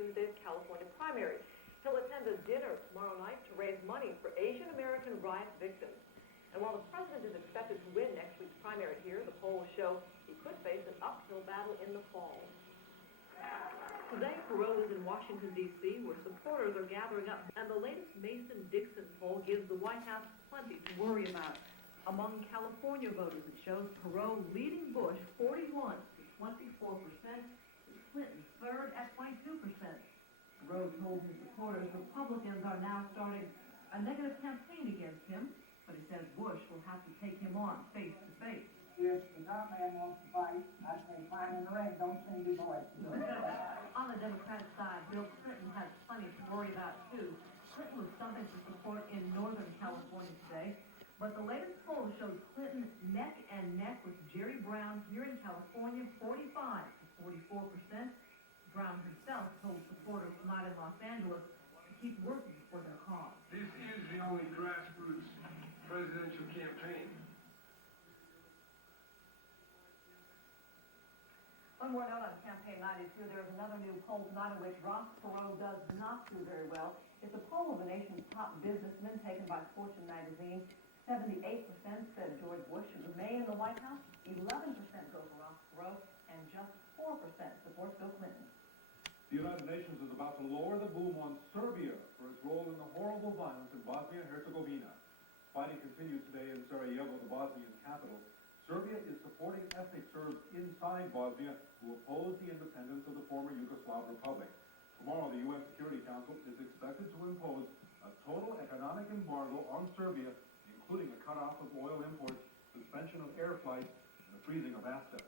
Tuesday's California primary. He'll attend a dinner tomorrow night to raise money for Asian American riot victims. And while the president is expected to win next week's primary here, the polls show he could face an uphill battle in the fall. Today, Perot is in Washington, D.C., where supporters are gathering up, and the latest Mason-Dixon poll gives the White House plenty to worry about. Among California voters, it shows Perot leading Bush 41 to 24%, with Clinton third at 22%. Perot told his supporters Republicans are now starting a negative campaign against him, but he says Bush will have to take him on face to face. If the top man wants to fight, I say fine in the ring, don't send your boys. On the Democratic side, Bill Clinton has plenty to worry about, too. Clinton was something to support in Northern California today, but the latest poll shows Clinton neck and neck with Jerry Brown here in California, 45 to 44%. Brown himself told supporters tonight in Los Angeles to keep working for their cause. This is the only grassroots presidential campaign. One more note on Campaign 92. There is another new poll tonight in which Ross Perot does not do very well. It's a poll of the nation's top businessmen taken by Fortune magazine. 78% said George Bush should remain in the White House. 11% go for Ross Perot, and just 4% support Bill Clinton. The United Nations is about to lower the boom on Serbia for its role in the horrible violence in Bosnia and Herzegovina. Fighting continues today in Sarajevo, the Bosnian capital. Serbia is supporting ethnic Serbs inside Bosnia who oppose the independence of the former Yugoslav Republic. Tomorrow, the UN Security Council is expected to impose a total economic embargo on Serbia, including a cutoff of oil imports, suspension of air flights, and the freezing of assets.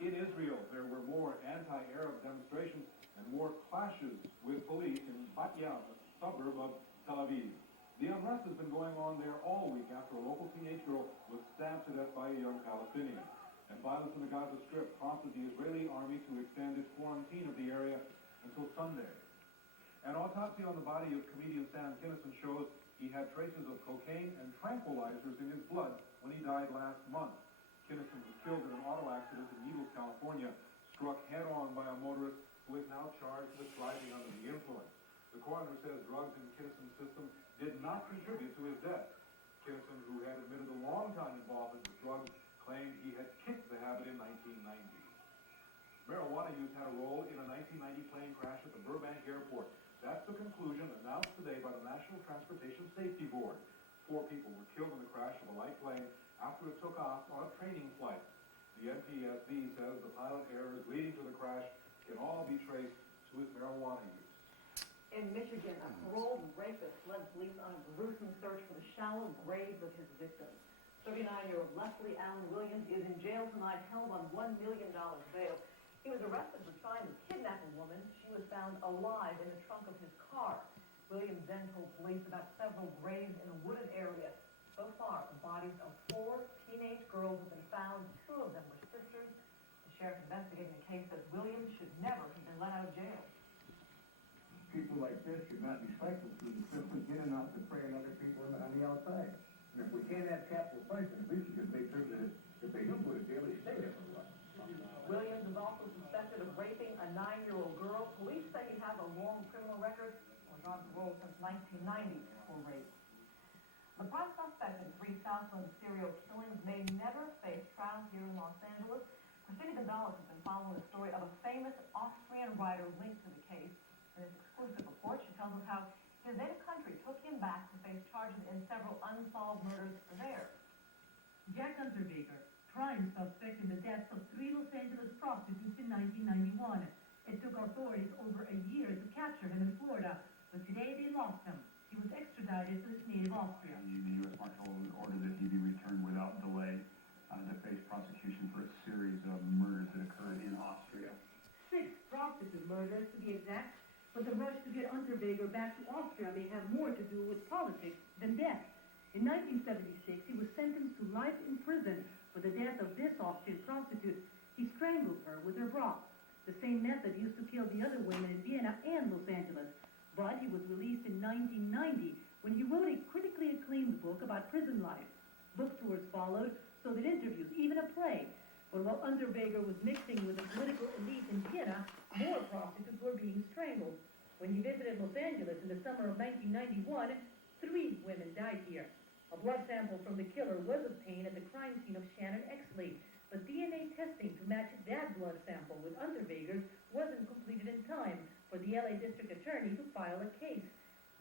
In Israel, there were more anti-Arab demonstrations and more clashes with police in Bat Yam, a suburb of Tel Aviv. The unrest has been going on there all week after a local teenage girl was stabbed to death by a young Palestinian. And violence in the Gaza Strip prompted the Israeli army to extend its quarantine of the area until Sunday. An autopsy on the body of comedian Sam Kinison shows he had traces of cocaine and tranquilizers in his blood when he died last month. Kinison was killed in an auto accident in Needles, California, struck head-on by a motorist who is now charged with driving under the influence. The coroner says drugs in Kinison's system did not contribute to his death. Kinison, who had admitted a long-time involvement with drugs, claimed he had kicked the habit in 1990. Marijuana use had a role in a 1990 plane crash at the Burbank Airport. That's the conclusion announced today by the National Transportation Safety Board. 4 people were killed in the crash of a light plane after it took off on a training flight. The NTSB says the pilot errors leading to the crash can all be traced to his marijuana use. In Michigan, a paroled rapist led police on a gruesome search for the shallow graves of his victims. 39-year-old Leslie Allen Williams is in jail tonight, held on $1 million bail. He was arrested for trying to kidnap a woman. She was found alive in the trunk of his car. Williams then told police about several graves in a wooded area. So far, the bodies of 4 teenage girls have been found. 2 of them were sisters. The sheriff investigating the case says Williams should never have been let out of jail. People like this should not be cycled through the system in enough to prey on other people on the outside. And if we can't have capital punishment, at least we can make sure that if they do put it there, they stay there for a while. Williams is also suspected of raping a 9-year-old girl. Police say he has a long criminal record and was on parole since 1990 for rape. The prime suspect in 3 Southland serial killings may never face trial here in Los Angeles. Christina Gonzalez has been following the story of a famous Austrian writer linked to the case. In this exclusive report, she tells us how his native country took him back to face charges in several unsolved murders there. Jack Unterweger, prime suspect in the deaths of 3 Los Angeles prostitutes in 1991. It took authorities over a year to capture him in Florida, but today they lost him. He was extradited to his native Austria. The U.S. Marshal ordered that he be returned without delay to face prosecution for a series of murders that occurred in Austria. 6 prostitute murders, to be exact, but the rush to get Unterweger back to Austria may have more to do with politics than death. In 1976, he was sentenced to life in prison for the death of this Austrian prostitute. He strangled her with her bra. The same method used to kill the other women in Vienna and Los Angeles. But he was released in 1990 when he wrote a critically acclaimed book about prison life. Book tours followed, so did interviews, even a play. But while Unterweger was mixing with the political elite in Vienna, more prostitutes were being strangled. When he visited Los Angeles in the summer of 1991, 3 women died here. A blood sample from the killer was obtained at the crime scene of Shannon Exley, but DNA testing to match that blood sample with Unterweger's wasn't completed in time for the LA District Attorney to file a case.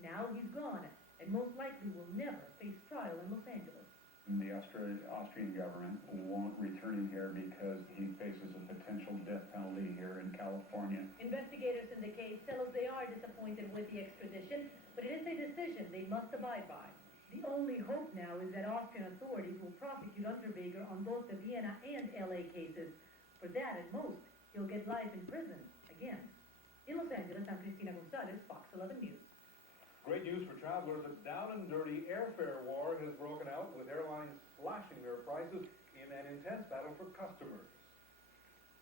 Now he's gone, and most likely will never face trial in Los Angeles. The Austrian government won't return him here because he faces a potential death penalty here in California. Investigators in the case tell us they are disappointed with the extradition, but it is a decision they must abide by. The only hope now is that Austrian authorities will prosecute Unterweger on both the Vienna and LA cases. For that, at most, he'll get life in prison again. In Los Angeles, I'm Cristina Gonzalez, Fox 11 News. Great news for travelers. A down and dirty airfare war has broken out, with airlines slashing their prices in an intense battle for customers.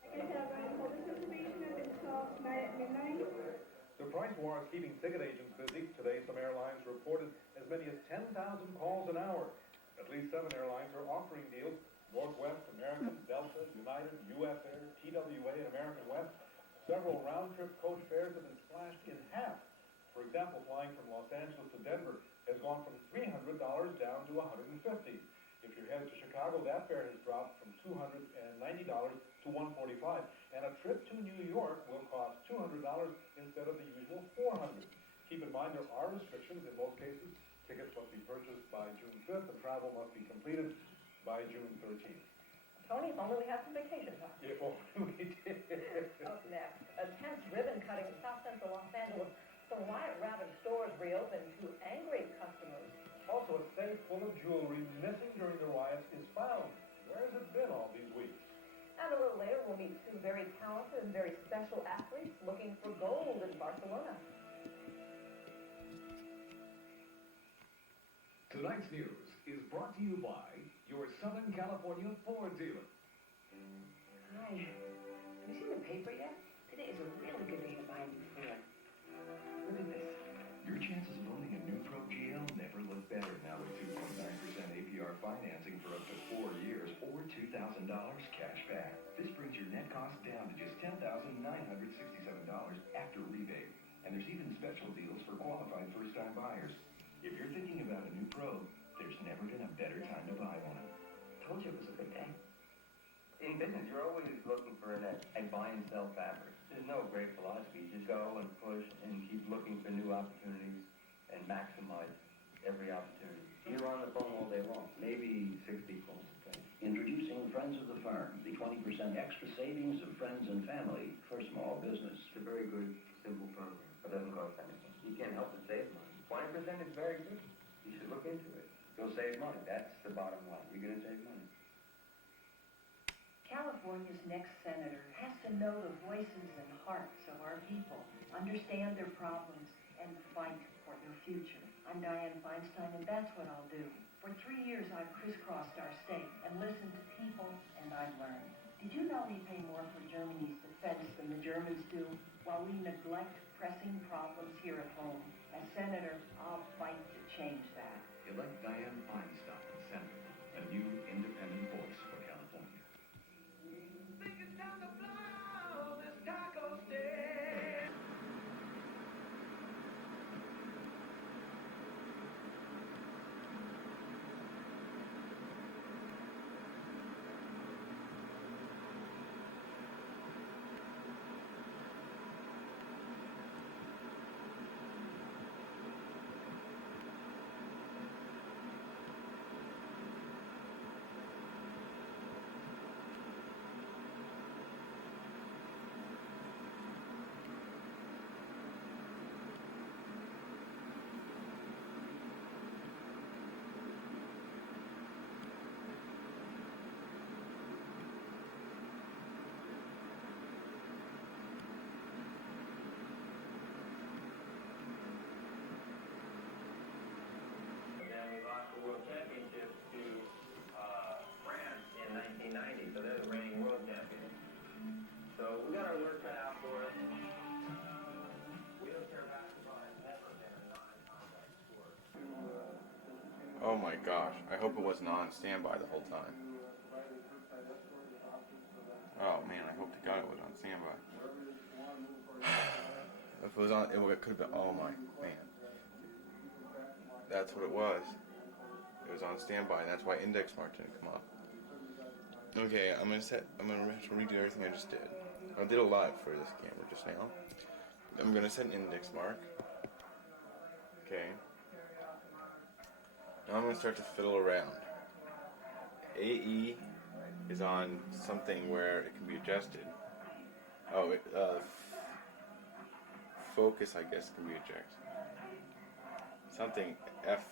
I guess I'll write all this information up and call tonight at midnight. The price war is keeping ticket agents busy. Today, some airlines reported as many as 10,000 calls an hour. At least 7 airlines are offering deals: Northwest, American, Delta, United, US Air, TWA, and American West. Several round-trip coach fares have been slashed in half. For example, flying from Los Angeles to Denver has gone from $300 down to $150. If you're headed to Chicago, that fare has dropped from $290 to $145. And a trip to New York will cost $200 instead of the usual $400. Keep in mind there are restrictions in most cases. Tickets must be purchased by June 5th and travel must be completed by June 13th. Tony, if only we had some vacation time. If only we did. Up next, a tense ribbon cutting in South Central Los Angeles. Some riot-ravaged stores reopened to angry customers. Also, a safe full of jewelry missing during the riots is found. Where has it been all these weeks? And a little later, we'll meet 2 very talented and very special athletes looking for gold in Barcelona. Tonight's news is brought to you by your Southern California Ford dealer. Hi. Have you seen the paper yet? Today is a really good day to buy a new Ford. Look at this. Your chances of owning a new Pro GL never look better now with 2.9% APR financing for up to 4 years or $2,000 cash back. This brings your net cost down to just $10,967 after rebate. And there's even special deals for qualified first-time buyers. If you're thinking about a new Pro, there's never been a better time to buy one. Told you it was a good day. In business, you're always looking for an edge and buy and sell fabric. There's no great philosophy. Just go and push and keep looking for new opportunities and maximize every opportunity. You're on the phone all day long, maybe 60 calls a day. Introducing Friends of the Farm, the 20% extra savings of friends and family for small business. It's a very good, simple program. It doesn't cost anything. You can't help but save money. 20% is very good. You should look into it. You'll save money. That's the bottom line. You're going to save money. California's next senator has to know the voices and hearts of our people, understand their problems, and fight for their future. I'm Dianne Feinstein, and that's what I'll do. For 3 years, I've crisscrossed our state and listened to people, and I've learned. Did you know we pay more for Germany's defense than the Germans do, while we neglect pressing problems here at home? As senator, I'll fight to change that. Elect Dianne Feinstein, Senator, a new independent voice for California. World Championship to France in 1990, so they're the reigning world champions. So we got our work cut out for us. Wheelchair basketball has never been a non-contact sport. Oh my gosh, I hope it wasn't on standby the whole time. Oh man, I hope to God it was on standby. it was on, it could have been, oh my, man. That's what it was. It was on standby, and that's why index mark didn't come up. Okay, I'm gonna have to redo everything I just did. I did a lot for this camera just now. I'm gonna set an index mark. Okay. Now I'm gonna start to fiddle around. AE is on something where it can be adjusted. Oh, focus, I guess, can be adjusted. Something F.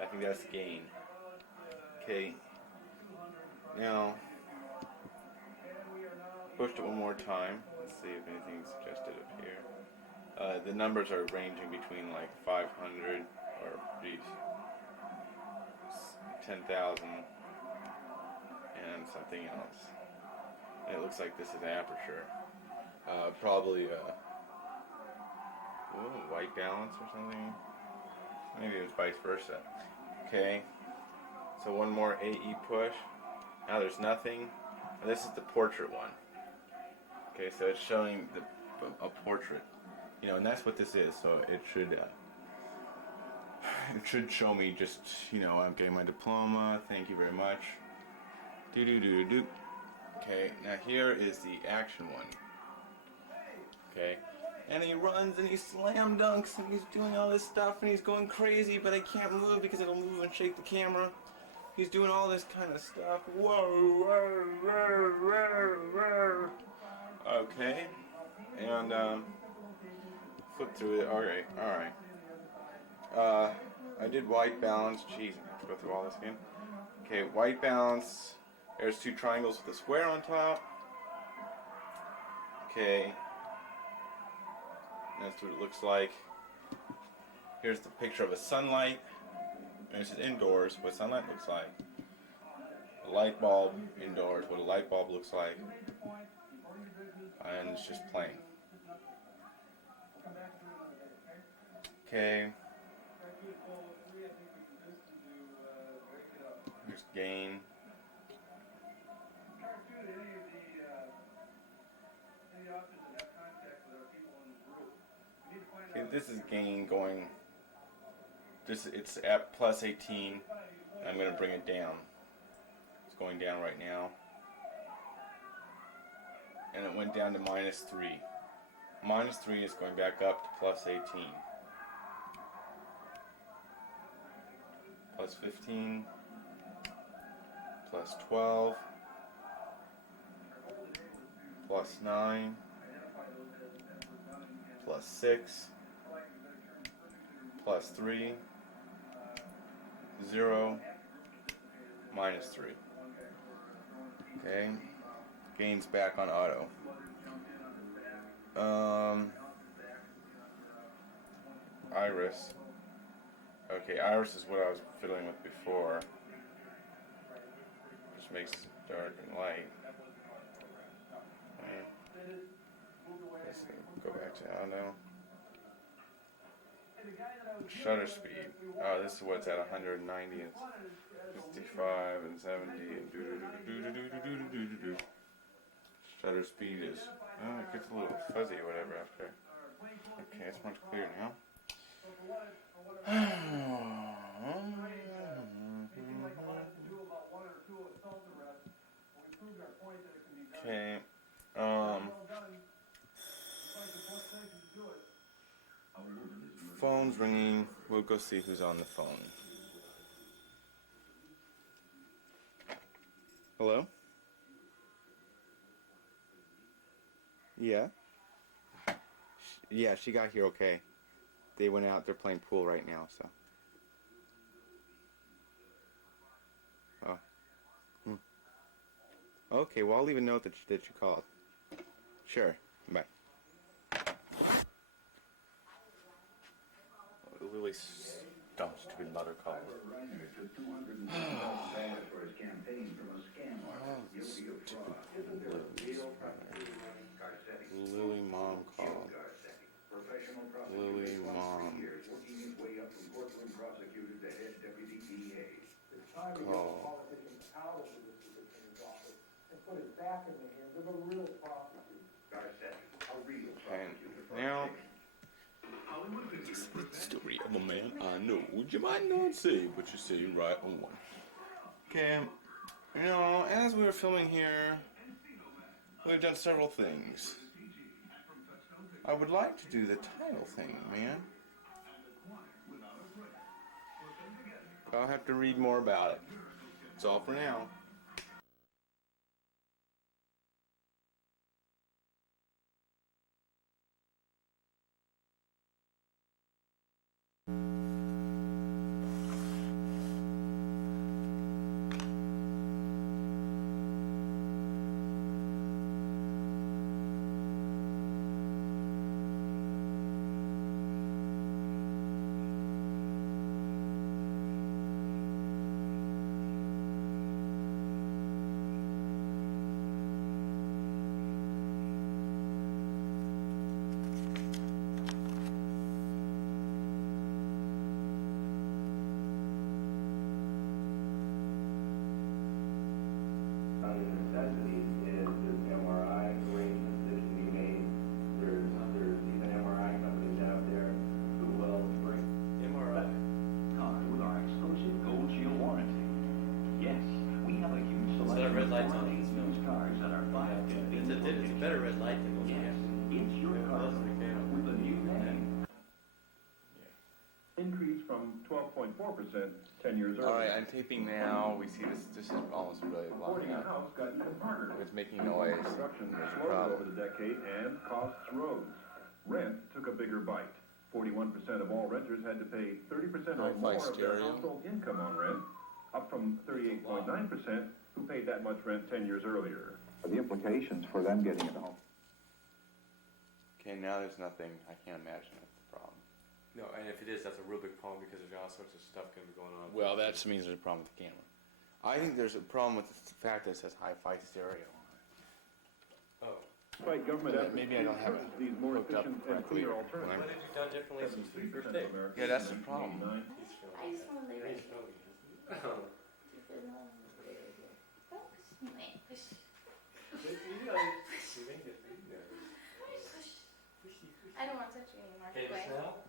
I think that's gain. Okay. Now, pushed it one more time. Let's see if anything's suggested up here. The numbers are ranging between like 500 or geez, 10,000 and something else. And it looks like this is aperture. Probably white balance or something. Maybe it was vice versa. Okay. So one more AE push. Now there's nothing. And this is the portrait one. Okay, so it's showing a portrait. You know, and that's what this is. So it should show me just, you know, I'm getting my diploma. Thank you very much. Do. Okay, now here is the action one. Okay, and he runs and he slam dunks and he's doing all this stuff and he's going crazy, but I can't move because it'll move and shake the camera. He's doing all this kind of stuff. Whoa. Okay, and flip through it. Alright. I did white balance. Jeez, I have to go through all this again. Okay, white balance. There's two triangles with a square on top. Okay. That's what it looks like. Here's the picture of a sunlight. And this is indoors, what sunlight looks like. A light bulb indoors, what a light bulb looks like. And it's just plain. Okay. Here's gain. Okay, this is gain going. It's at plus 18. I'm going to bring it down. It's going down right now. And it went down to minus 3. Minus 3 is going back up to plus 18. Plus 15. Plus 12. Plus 9. Plus 6. Plus 3. 0. Minus 3. Okay. Gain's back on auto. Iris. Okay, iris is what I was fiddling with before. Which makes dark and light. Let's go back to auto. Shutter speed. Oh, this is what's at 190. It's 65 and 70 and do. Shutter speed is, it gets a little fuzzy or whatever after. Okay, it's much clearer now. Okay, phone's ringing. We'll go see who's on the phone. Hello? Yeah? Yeah, she got here okay. They went out, they're playing pool right now, so. Oh. Okay, well, I'll leave a note that you called. Sure. Bye. Lily dumb, stupid mother call. Lily mom call. Lily mom. Call. put it back in the hands of a real prosecutor. And now, it's the real man. I know you might not say, but you're saying right on. Okay, you know, as we were filming here, we've done several things. I would like to do the title thing, man. I'll have to read more about it. That's all for now. It's a better red light than most cars. It's your car with a new name. Increase from 12.4% 10 years earlier. Alright, I'm taping now. We see this is almost really blocking Supporting a out. house got even harder. It's making noise. Construction There's a slowed problem. over the decade and costs rose. Rent took a bigger bite. 41% of all renters had to pay 30% or Hi-Fi more of their stereo. household income on rent, up from 38.9% who paid that much rent 10 years earlier. The implications for them getting it home. Okay, now there's nothing. I can't imagine that's the problem. No, and if it is, that's a real big problem because there's all sorts of stuff going to be going on. Well, that just means there's a problem with the camera. I think there's a problem with the fact that it says hi-fi stereo on it. Oh. Despite government But efforts maybe to I don't have encourage it these more hooked up efficient and correctly. cleaner What alternatives. have you done differently since the first day? Yeah, that's the problem. I just want to lay right He's here. filming, isn't he? Oh. I don't want to touch you anymore. Can you Wait. smell?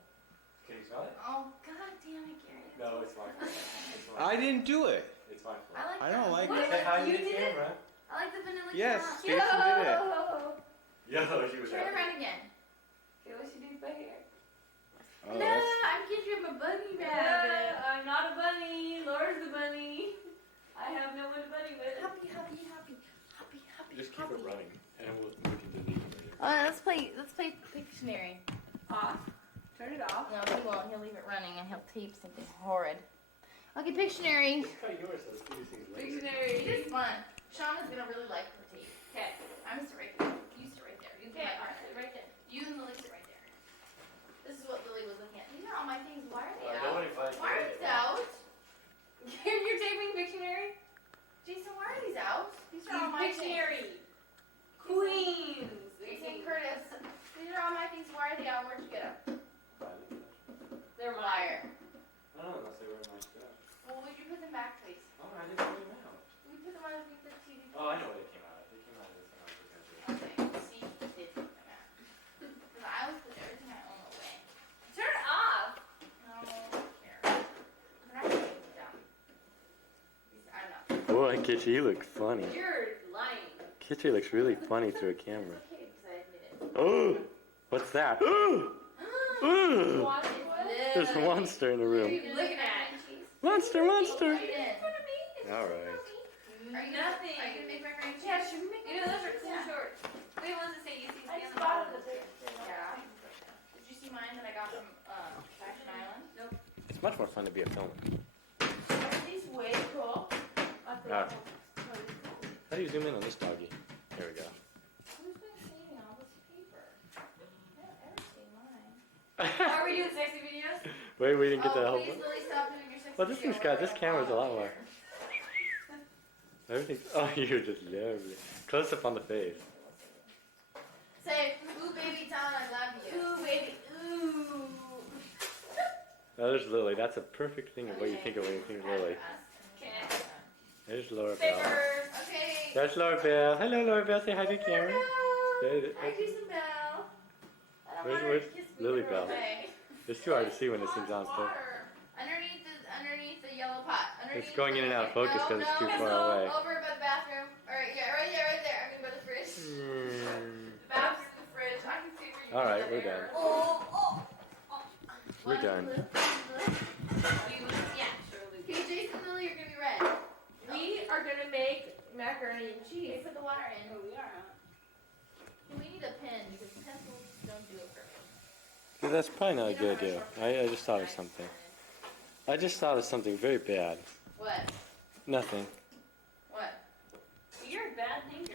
Can you smell it? Oh, god damn it, Gary. No, it's my fault. It's my I didn't do it. It's my fault. I like I don't like What? it. Say hi to You the did it? camera. I like the vanilla Yes, caramel. Stacy did it. Yo, she was Turn happy. around again. Okay, what she do by here? Oh, no, that's, I'm kidding. I'm a bunny rabbit. I'm not a bunny. Laura's the bunny. I have no one to bunny with. Happy, happy, happy, happy, happy. Just keep it running, and we'll continue later. Let's play Pictionary. Off. Turn it off. No, he won't. He'll leave it running and he'll tape something horrid. Okay, Pictionary. Cut yours so let's do these things later. Pictionary. It is fun. Shauna's gonna really like her tape. Okay. I'm gonna sit right there. You sit right there. You sit right there. You and Lily sit right there. This is what Lily was looking at. These are all my things. Why are they out? Why are these out? You're taping Pictionary? Jason, why are these out? These are all my things. Queens. Jason Curtis. These are all my things. Why are they out? Where'd you get them? They're liar. No, unless they were my stuff. Well, would you put them back, please? Oh, I didn't put them out. We put them underneath the TV. Oh, I know where they came out of. They came out of this when I was looking at this. Okay, see, he did put them out. Because I always put everything I own away. Turn it off! No, I don't care. They're not going to be dumb. At least I'm not. Boy, Kitty, you look funny. You're lying. Kitty looks really funny through a camera. It's okay, because I admit it. Oh, what's that? Oh, What is this? there's a monster in the What are room. you looking at? Monster, monster. Right in. All right. Are you nothing? Are you gonna make macaroni and cheese? Yeah, should we make? You know those are cool shorts. Wait, what does it say? You see? I spotted the picture. Yeah. Did you see mine that I got from Fashion Island? Nope. It's much more fun to be a filmer. Aren't these way cool? How do you zoom in on this doggy? There we go. Who's been saving all this paper? I don't ever see mine. Are we doing sexy videos? Wait, we didn't get that Oh, whole. please, Lily, stop doing your sexy Well, this video. one's got this camera's a lot more. Everything. Oh, you're just lovely. Close up on the face. Say, ooh, baby, tell her I love you. Ooh, baby, ooh. Oh, there's Lily. That's a perfect thing of what you think of when you think of Lily. Okay. There's Laura Bell. Papers. Okay. That's Laura Bell. Hello, Laura Bell. Say hi to Cameron. Hi, Jason Bell. I don't want her to kiss me Lily the Bell. wrong way. It's too hard to see when this thing's on still. Water. Underneath the yellow pot. It's going in and out of focus because it's too far away. Over by the bathroom. Alright, yeah, right there. I mean by the fridge. The bathroom, the fridge. I can see where you All right, we're done. We're done. Okay, Jason and Lily are gonna be red. We are gonna make macaroni and cheese. Okay, put the water in. Oh, we are. We need a pen because pencils don't do it for me. That's probably not a good idea. I just thought of something. I just thought of something very bad. What? Nothing. What? You're a bad thinker.